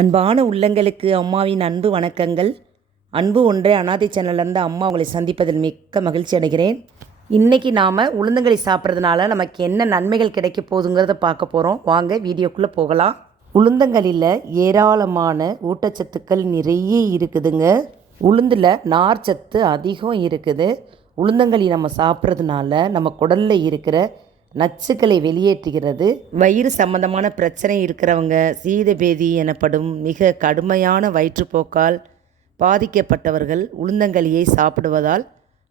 அன்பான உள்ளங்களுக்கு அம்மாவின் அன்பு வணக்கங்கள். அன்பு ஒன்றே அனாதை சேனல்லேருந்து அம்மா உங்களை சந்திப்பதில் மிக்க மகிழ்ச்சி அடைகிறேன். இன்றைக்கி நாம் உளுந்தங்களி சாப்பிட்றதுனால நமக்கு என்ன நன்மைகள் கிடைக்க போகுதுங்கிறத பார்க்க போகிறோம் வாங்க வீடியோக்குள்ளே போகலாம். உளுந்தங்களில் ஏராளமான ஊட்டச்சத்துக்கள் நிறைய இருக்குதுங்க. உளுந்தில் நார்ச்சத்து அதிகம் இருக்குது. உளுந்தங்களி நம்ம சாப்பிட்றதுனால நம்ம குடலில் இருக்கிற நச்சுக்களை வெளியேற்றுகிறது. வயிறு சம்பந்தமான பிரச்சனை இருக்கிறவங்க சீதபேதி எனப்படும் மிக கடுமையான வயிற்றுப்போக்கால் பாதிக்கப்பட்டவர்கள் உளுந்தங்களியை சாப்பிடுவதால்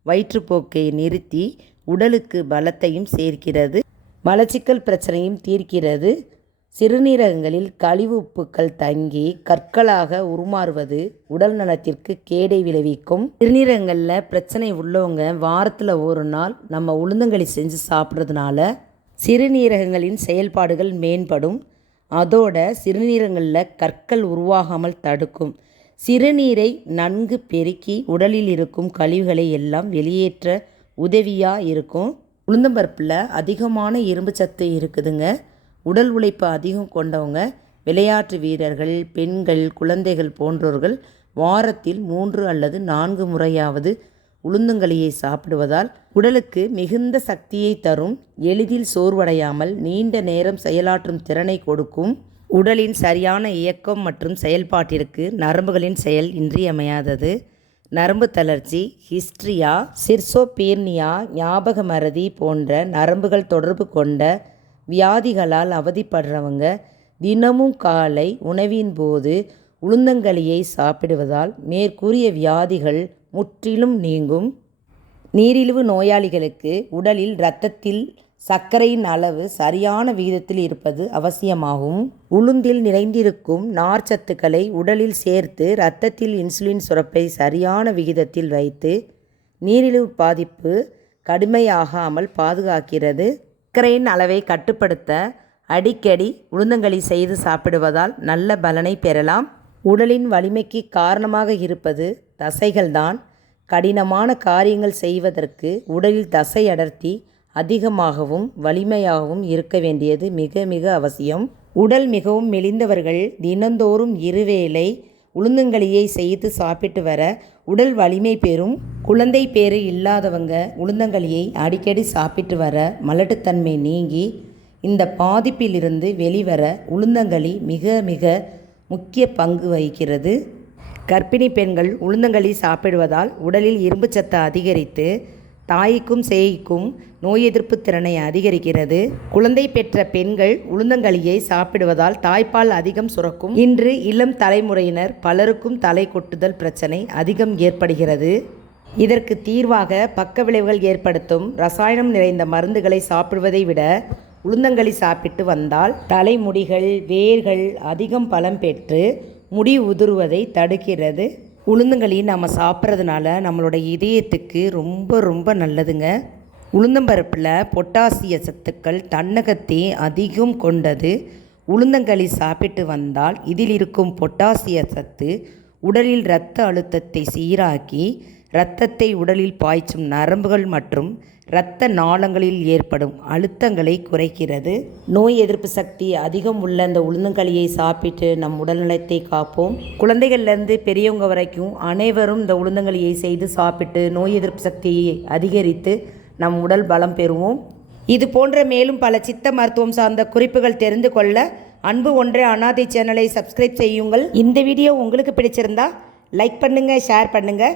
வயிற்றுப்போக்கை நிறுத்தி உடலுக்கு பலத்தையும் சேர்க்கிறது. மலச்சிக்கல் பிரச்சனையும் தீர்க்கிறது. சிறுநீரகங்களில் கழிவு உப்புக்கள் தங்கி கற்களாக உருமாறுவது உடல் நலத்திற்கு கேடை விளைவிக்கும். சிறுநீரகங்களில் பிரச்சனை உள்ளவங்க வாரத்தில் ஒரு நாள் நம்ம உளுந்தங்களி செஞ்சு சாப்பிட்றதுனால சிறுநீரகங்களின் செயல்பாடுகள் மேம்படும். அதோட சிறுநீரகங்களில் கற்கள் உருவாகாமல் தடுக்கும். சிறுநீரை நன்கு பெருக்கி உடலில் இருக்கும் கழிவுகளை எல்லாம் வெளியேற்ற உதவியாக இருக்கும். உளுந்தம்பருப்பில் அதிகமான இரும்பு சத்து இருக்குதுங்க. உடல் உழைப்பு அதிகம் கொண்டவங்க விளையாட்டு வீரர்கள் பெண்கள் குழந்தைகள் போன்றோர்கள் வாரத்தில் மூன்று அல்லது நான்கு முறையாவது உளுந்தங்களியை சாப்பிடுவதால் உடலுக்கு மிகுந்த சக்தியை தரும் எளிதில் சோர்வடையாமல் நீண்ட நேரம் செயலாற்றும் திறனை கொடுக்கும் உடலின் சரியான இயக்கம் மற்றும் செயல்பாட்டிற்கு நரம்புகளின் செயல் இன்றியமையாதது. நரம்பு தளர்ச்சி ஹிஸ்ட்ரியா சிர்சோபீர்னியா ஞாபக மறதி போன்ற நரம்புகள் தொடர்பு கொண்ட வியாதிகளால் அவதிப்படுறவங்க தினமும் காலை உணவின் போது உளுந்தங்களியை சாப்பிடுவதால் மேற்கூறிய வியாதிகள் முற்றிலும் நீங்கும். நீரிழிவு நோயாளிகளுக்கு உடலில் இரத்தத்தில் சர்க்கரையின் அளவு சரியான விகிதத்தில் இருப்பது அவசியமாகும். உளுந்தில் நிறைந்திருக்கும் நார்ச்சத்துக்களை உடலில் சேர்த்து இரத்தத்தில் இன்சுலின் சுரப்பை சரியான விகிதத்தில் வைத்து நீரிழிவு பாதிப்பு கடுமையாகாமல் பாதுகாக்கிறது. சர்க்கரையின் அளவை கட்டுப்படுத்த அடிக்கடி உளுந்தங்களி செய்து சாப்பிடுவதால் நல்ல பலனை பெறலாம். உடலின் வலிமைக்கு காரணமாக இருப்பது தசைகள்தான். கடினமான காரியங்கள் செய்வதற்கு உடலில் தசை அடர்த்தி அதிகமாகவும் வலிமையாகவும் இருக்க வேண்டியது மிக மிக அவசியம். உடல் மிகவும் மெலிந்தவர்கள் தினந்தோறும் இருவேளை உளுந்தங்களியை செய்து சாப்பிட்டு வர உடல் வலிமை பெறும். குழந்தை பேறு இல்லாதவங்க உளுந்தங்களியை அடிக்கடி சாப்பிட்டு வர மலட்டுத்தன்மை நீங்கி இந்த பாதிப்பிலிருந்து வெளிவர உளுந்தங்களி மிக மிக முக்கிய பங்கு வகிக்கிறது. கர்ப்பிணி பெண்கள் உளுந்தங்களி சாப்பிடுவதால் உடலில் இரும்புச்சத்து அதிகரித்து தாய்க்கும் சேய்க்கும் நோய் எதிர்ப்பு திறனை அதிகரிக்கிறது. குழந்தை பெற்ற பெண்கள் உளுந்தங்களியை சாப்பிடுவதால் தாய்ப்பால் அதிகம் சுரக்கும். இன்று இளம் தலைமுறையினர் பலருக்கும் தலை கொட்டுதல் பிரச்சனை அதிகம் ஏற்படுகிறது. இதற்கு தீர்வாக பக்க விளைவுகள் ஏற்படுத்தும் ரசாயனம் நிறைந்த மருந்துகளை சாப்பிடுவதை விட உளுந்தங்களி சாப்பிட்டு வந்தால் தலைமுடிகள் வேர்கள் அதிகம் பலம் பெற்று முடி உதிர்வதை தடுக்கிறது. உளுந்தங்களி நம்ம சாப்பிட்றதுனால நம்மளோட இதயத்துக்கு ரொம்ப ரொம்ப நல்லதுங்க. உளுந்தம்பருப்பில் பொட்டாசிய சத்துக்கள் தன்னகத்தை அதிகம் கொண்டது. உளுந்தங்களி சாப்பிட்டு வந்தால் இதில் இருக்கும் பொட்டாசிய சத்து உடலில் இரத்த அழுத்தத்தை சீராக்கி இரத்தத்தை உடலில் பாய்ச்சும் நரம்புகள் மற்றும் இரத்த நாளங்களில் ஏற்படும் அழுத்தங்களை குறைக்கிறது. நோய் எதிர்ப்பு சக்தி அதிகம் உள்ள இந்த உளுந்தங்களியை சாப்பிட்டு நம் உடல்நலத்தை காப்போம். குழந்தைகள்லேருந்து பெரியவங்க வரைக்கும் அனைவரும் இந்த உளுந்தங்களியை செய்து சாப்பிட்டு நோய் எதிர்ப்பு சக்தியை அதிகரித்து நம் உடல் பலம் பெறுவோம். இது போன்ற மேலும் பல சித்த மருத்துவம் சார்ந்த குறிப்புகள் தெரிந்து கொள்ள அன்பு ஒன்றே அனாதை சேனலை சப்ஸ்கிரைப் செய்யுங்கள். இந்த வீடியோ உங்களுக்கு பிடிச்சிருந்தா லைக் பண்ணுங்கள் ஷேர் பண்ணுங்கள்